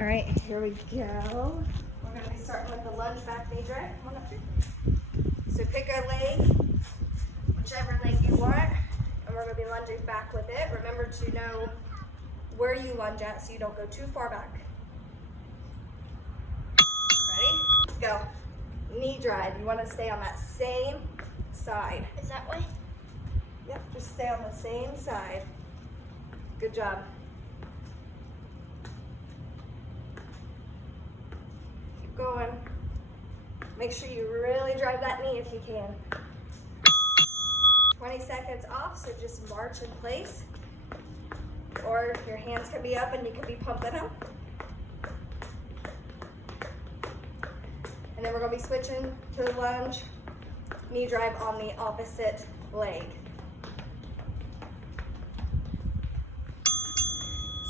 All right, here we go. We're gonna be starting with the lunge back knee drive. Come on up here. So pick a leg, whichever leg you want, and we're gonna be lunging back with it. Remember to know where you lunge at so you don't go too far back. Ready? Go. Knee drive. You wanna stay on that same side. Is that way? Yep, just stay on the same side. Good job. Keep going. Make sure you really drive that knee if you can. 20 seconds off, so just march in place. Or your hands can be up and you can be pumping them. And then we're gonna be switching to the lunge, knee drive on the opposite leg.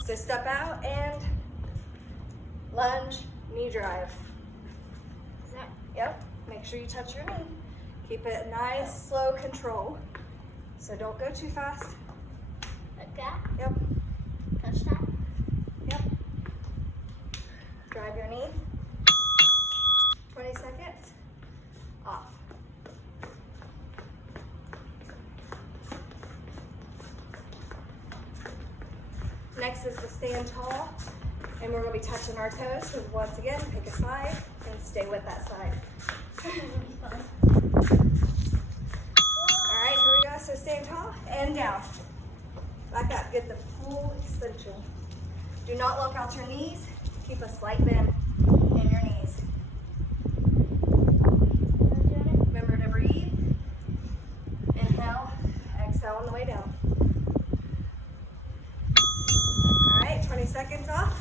So step out and lunge, knee drive. Is that? Yep, make sure you touch your knee. Keep it nice, slow control. So don't go too fast. Like that? Yep, Touch that? yep. Drive your knee. 20 seconds. Off. Next is the stand tall, and we're going to be touching our toes. So once again, pick a side and stay with that side. All right, here we go. So stand tall and down. Back up. Get the full extension. Do not lock out your knees. Keep a slight bend in your knees. Remember to breathe. Inhale, exhale on the way down. All right, 20 seconds off.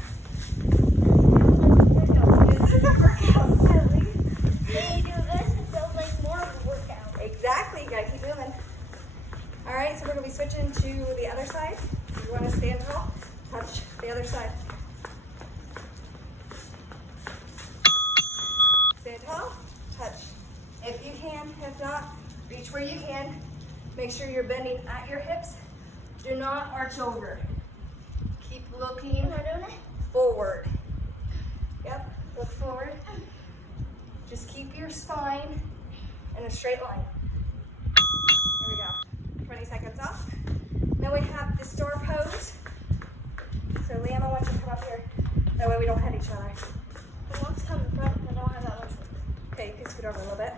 This is a workout, silly. When you do this, it feels like more of a workout. Exactly, you gotta keep moving. All right, so we're gonna be switching to the other side. You wanna stand tall, touch the other side. Stand tall, touch. If you can, if not, reach where you can. Make sure you're bending at your hips. Do not arch over. Keep looking Am I doing it? forward. Yep, look forward. Just keep your spine in a straight line. Here we go. 20 seconds off. Then we have the store pose. So Liam, I want you to come up here. That way we don't hit each other. I want to come in front because I don't have that much room. Okay, you can scoot over a little bit.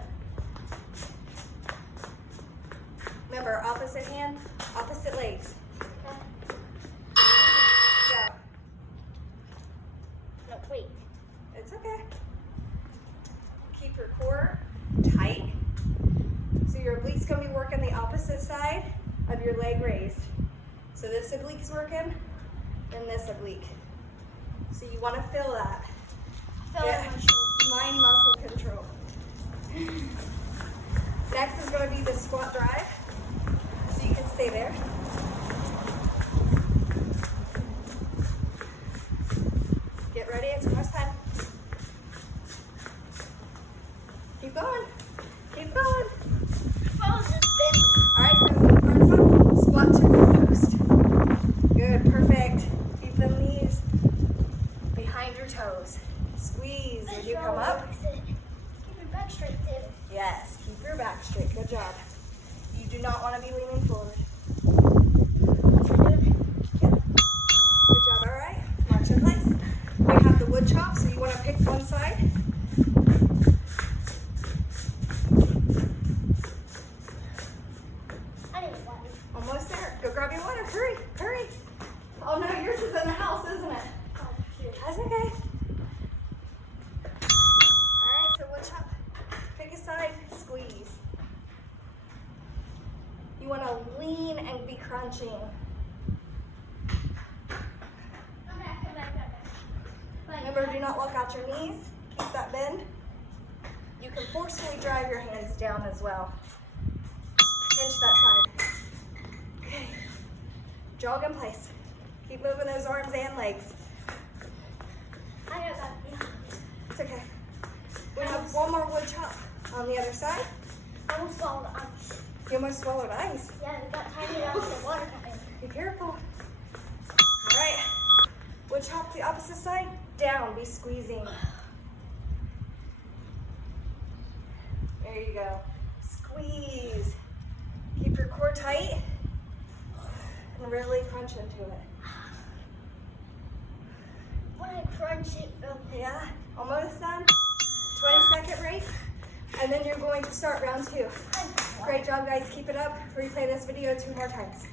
Remember, opposite hand, opposite legs. Go. No, wait. It's okay. Keep your core tight. So your oblique's gonna be working the opposite side of your leg raised. So this oblique's working, and this oblique. So you wanna feel that. Feel Yeah. like my shoulder. Mind muscle control. Next is gonna be the squat drive. So you can stay there. Get ready, it's almost time. Keep going. Keep going. Pose is bending. All right, so arms up, squat to the post. Good, perfect. Keep the knees behind your toes. Squeeze as you come up. Keep your back straight, too. Yes, keep your back straight. Good job. You do not want to be leaning forward. Yep. Good job. All right. March in place. We have the wood chop, so you want to pick one side. I need one. Almost there. Go grab your water. Hurry, hurry. Oh no, yours is in the house, isn't it? Oh, shoot. That's okay. All right, so wood chop. Pick a side, squeeze. You want to lean and be crunching. Come back, come back, come back. Remember, do not lock out your knees. Keep that bend. You can forcefully drive your hands down as well. Pinch that side. Okay. Jog in place. Keep moving those arms and legs. I got that. It's okay. We have one more wood chop on the other side. I almost swallowed the ice. You almost swallowed ice. Yeah, it got tiny out of the water coming. Be careful. All right. Wood chop the opposite side. down, be squeezing. There you go. Squeeze. Keep your core tight and really crunch into it. When I crunch it, Yeah, almost done. 20-second break. And then you're going to start round 2. Great job, guys. Keep it up. Replay this video 2 more times.